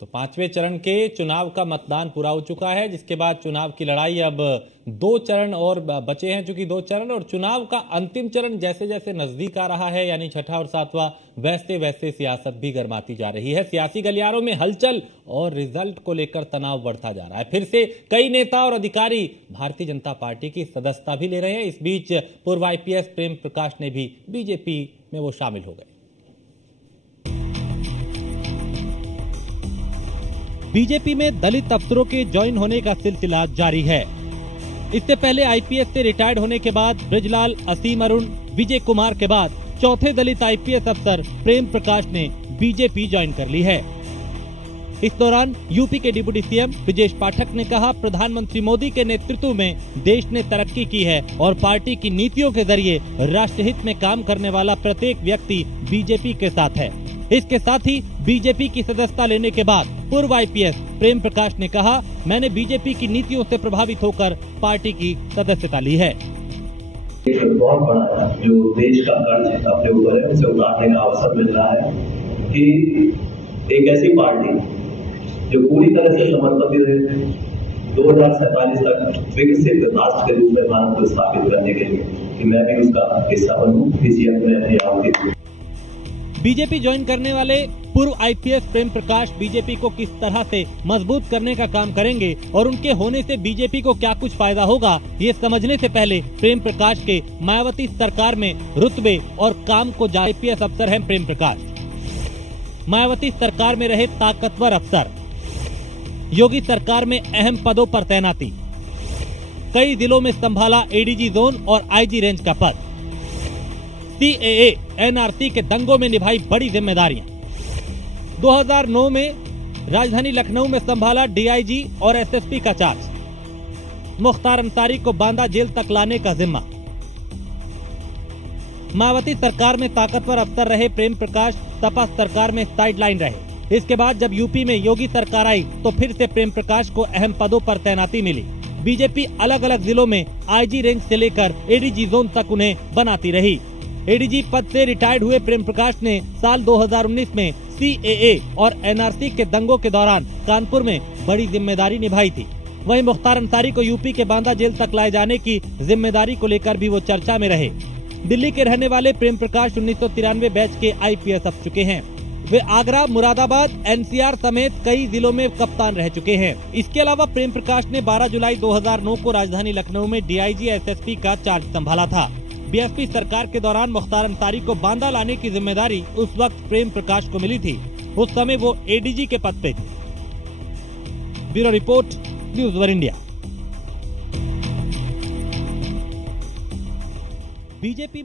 तो पांचवें चरण के चुनाव का मतदान पूरा हो चुका है, जिसके बाद चुनाव की लड़ाई अब 2 चरण और बचे हैं। चूंकि 2 चरण और चुनाव का अंतिम चरण जैसे जैसे नजदीक आ रहा है, यानी छठा और सातवां, वैसे वैसे सियासत भी गर्माती जा रही है। सियासी गलियारों में हलचल और रिजल्ट को लेकर तनाव बढ़ता जा रहा है। फिर से कई नेता और अधिकारी भारतीय जनता पार्टी की सदस्यता भी ले रहे हैं। इस बीच पूर्व आईपीएस प्रेम प्रकाश ने भी बीजेपी में वो शामिल हो गए। बीजेपी में दलित अफसरों के ज्वाइन होने का सिलसिला जारी है। इससे पहले आईपीएस से रिटायर्ड होने के बाद ब्रजलाल, असीम अरुण, विजय कुमार के बाद चौथे दलित आईपीएस अफसर प्रेम प्रकाश ने बीजेपी ज्वाइन कर ली है। इस दौरान यूपी के डिप्टी सीएम ब्रजेश पाठक ने कहा, प्रधानमंत्री मोदी के नेतृत्व में देश ने तरक्की की है और पार्टी की नीतियों के जरिए राष्ट्रहित में काम करने वाला प्रत्येक व्यक्ति बीजेपी के साथ है। इसके साथ ही बीजेपी की सदस्यता लेने के बाद पूर्व आईपीएस प्रेम प्रकाश ने कहा, मैंने बीजेपी की नीतियों से प्रभावित होकर पार्टी की सदस्यता ली है। एक बहुत बड़ा जो देश का कर्ज अपने ऊपर है, उसे उतारने का अवसर मिल रहा है कि एक ऐसी पार्टी जो पूरी तरह से समर्पित है 2047 तक विकसित राष्ट्र के रूप में भारत को स्थापित करने के लिए, कि मैं भी उसका हिस्सा बनूं, इसी अपने आप के। बीजेपी ज्वाइन करने वाले पूर्व आईपीएस प्रेम प्रकाश बीजेपी को किस तरह से मजबूत करने का काम करेंगे और उनके होने से बीजेपी को क्या कुछ फायदा होगा, ये समझने से पहले प्रेम प्रकाश के मायावती सरकार में रुतबे और काम को आईपीएस अफसर हैं प्रेम प्रकाश। मायावती सरकार में रहे ताकतवर अफसर, योगी सरकार में अहम पदों पर तैनाती, कई जिलों में संभाला एडीजी जोन और आईजी रेंज का पद, सीएए एनआरसी के दंगों में निभाई बड़ी जिम्मेदारियां, 2009 में राजधानी लखनऊ में संभाला डीआईजी और एसएसपी का चार्ज, मुख्तार अंसारी को बांदा जेल तक लाने का जिम्मा। मायावती सरकार में ताकतवर अफसर रहे प्रेम प्रकाश, सपा सरकार में साइडलाइन रहे। इसके बाद जब यूपी में योगी सरकार आई तो फिर से प्रेम प्रकाश को अहम पदों पर तैनाती मिली। बीजेपी अलग अलग जिलों में आईजी रेंज से लेकर एडीजी जोन तक उन्हें बनाती रही। एडीजी पद से रिटायर्ड हुए प्रेम प्रकाश ने साल 2019 में सीएए और एनआरसी के दंगों के दौरान कानपुर में बड़ी जिम्मेदारी निभाई थी। वहीं मुख्तार अंसारी को यूपी के बांदा जेल तक लाए जाने की जिम्मेदारी को लेकर भी वो चर्चा में रहे। दिल्ली के रहने वाले प्रेम प्रकाश 1993 बैच के आईपीएस अफ चुके हैं। वे आगरा, मुरादाबाद, एनसीआर समेत कई जिलों में कप्तान रह चुके हैं। इसके अलावा प्रेम प्रकाश ने 12 जुलाई 2009 को राजधानी लखनऊ में डीआईजी एसएसपी का चार्ज संभाला था। बीएसपी सरकार के दौरान मुख्तार अंसारी को बांदा लाने की जिम्मेदारी उस वक्त प्रेम प्रकाश को मिली थी। उस समय वो एडीजी के पद पे थे। Bureau report, news one India. BJP में